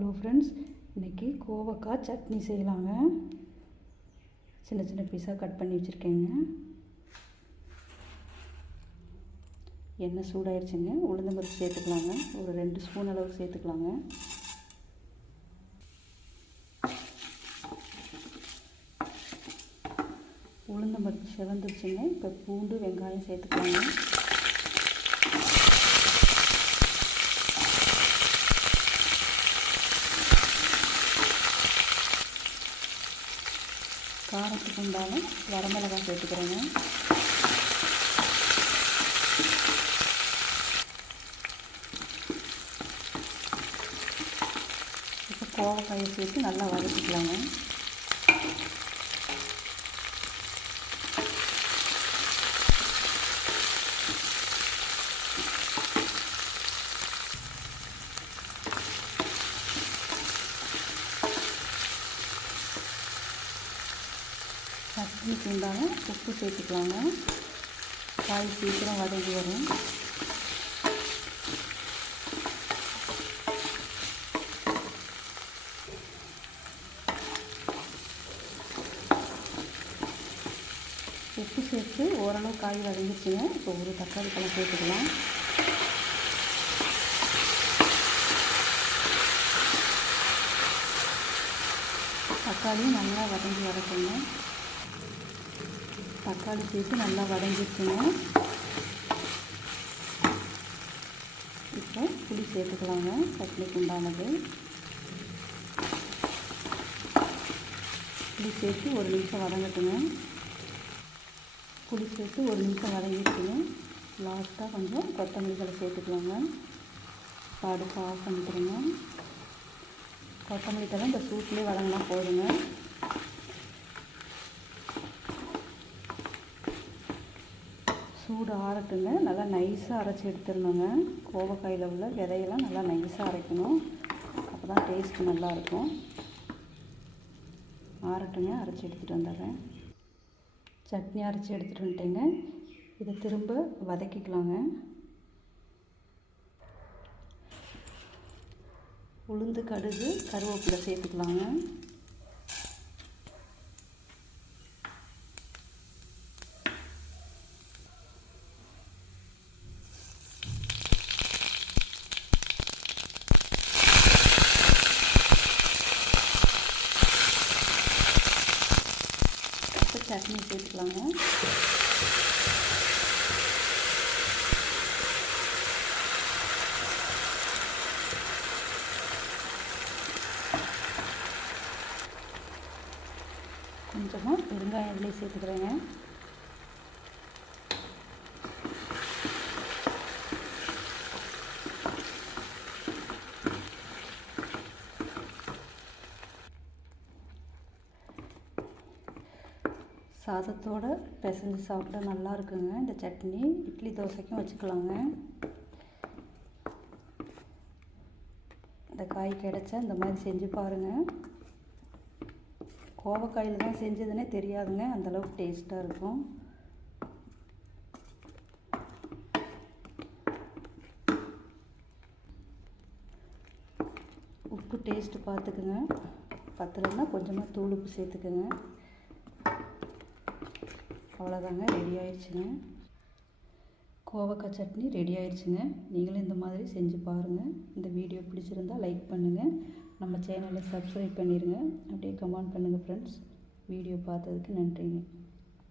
Hello friends இன்றைக்கி கோவக்காய் சட்னி செய்யலாங்க. சின்ன சின்ன பீஸாக கட் பண்ணி வச்சுருக்கேங்க. எண்ணெய் சூடாயிருச்சுங்க. உளுந்த பருப்பு சேர்த்துக்கலாங்க. ஒரு ரெண்டு ஸ்பூன் அளவுக்கு சேர்த்துக்கலாங்க. உளுந்த பருப்பு செவந்துருச்சுங்க. இப்போ பூண்டு வெங்காயம் சேர்த்துக்கலாங்க. காரத்துக்கு உண்டான வரமிளகாய் சேர்த்துக்கிறேங்க. இப்போ கோவக்காயை சேர்த்து நல்லா வதக்கிக்கலாங்க. சட்னிக்கு உண்டான உப்பு சேர்த்துக்கலாங்க. காய் சீக்கிரம் வதங்கி வரும். உப்பு சேர்த்து ஓரளவு காய் வதங்கிச்சுங்க இப்போ ஒரு தக்காளி பழம் சேர்த்துக்கலாம். தக்காளியும் நல்லா வதங்கி வரட்டுங்க. தக்காளி சேர்த்து நல்லா வதங்கிடுச்சுங்க இப்போ புளி சேர்த்துக்கலாங்க சட்னிக்கு உண்டானது. புளி சேர்த்து ஒரு நிமிஷம் வதங்கட்டுங்க. புளி சேர்த்து ஒரு நிமிஷம் வதங்கிடுச்சுங்க லாஸ்ட்டாக கொஞ்சம் கொத்தமல்லிகளை சேர்த்துக்கலாங்க. அடுப்பு ஆஃப் பண்ணிக்கிறோங்க. கொத்தமல்லி தலை இந்த சூட்லேயே வதங்கினா போதுங்க. சூடு ஆறட்டுங்க. நல்லா நைஸாக அரைச்சி எடுத்துடணுங்க. கோவக்காயில் உள்ள விதையெல்லாம் நல்லா நைஸாக அரைக்கணும். அப்போ தான் டேஸ்ட் நல்லாயிருக்கும். ஆறட்டுங்க. அரைச்சி எடுத்துகிட்டு வந்துடுறேன். சட்னி அரைச்சி எடுத்துகிட்டு வந்துட்டேங்க. இதை திரும்ப வதக்கிக்கலாங்க. உளுந்து கடுகு கருவேப்பிலை சேர்த்துக்கலாங்க இப்போ சட்னி சேர்த்துக்கலாங்க. கொஞ்சமாக பெருங்காயம் இதுலேயே சேர்த்துக்கிறேங்க. சாதத்தோடு பிசைஞ்சு சாப்பிட நல்லா இருக்குங்க. இந்த சட்னி இட்லி தோசைக்கும் வச்சுக்கலாங்க. இந்த காய் கிடச்சா இந்த மாதிரி செஞ்சு பாருங்கள் கோவக்காயில் தான் செஞ்சதுன்னே தெரியாதுங்க. அந்தளவுக்கு டேஸ்ட்டாக இருக்கும். உப்பு டேஸ்ட்டு பார்த்துக்குங்க பத்தலைன்னா கொஞ்சமாக தூள் உப்பு சேர்த்துக்குங்க. அவ்வளோதாங்க ரெடி ஆயிடுச்சுங்க. கோவக்காய் சட்னி ரெடி ஆயிடுச்சுங்க. நீங்களும் இந்த மாதிரி செஞ்சு பாருங்கள் இந்த வீடியோ பிடிச்சிருந்தால் லைக் பண்ணுங்கள் நம்ம சேனலை சப்ஸ்கிரைப் பண்ணிடுங்க அப்படியே கமெண்ட் பண்ணுங்கள் ஃப்ரெண்ட்ஸ் வீடியோ பார்த்ததுக்கு நன்றிங்க.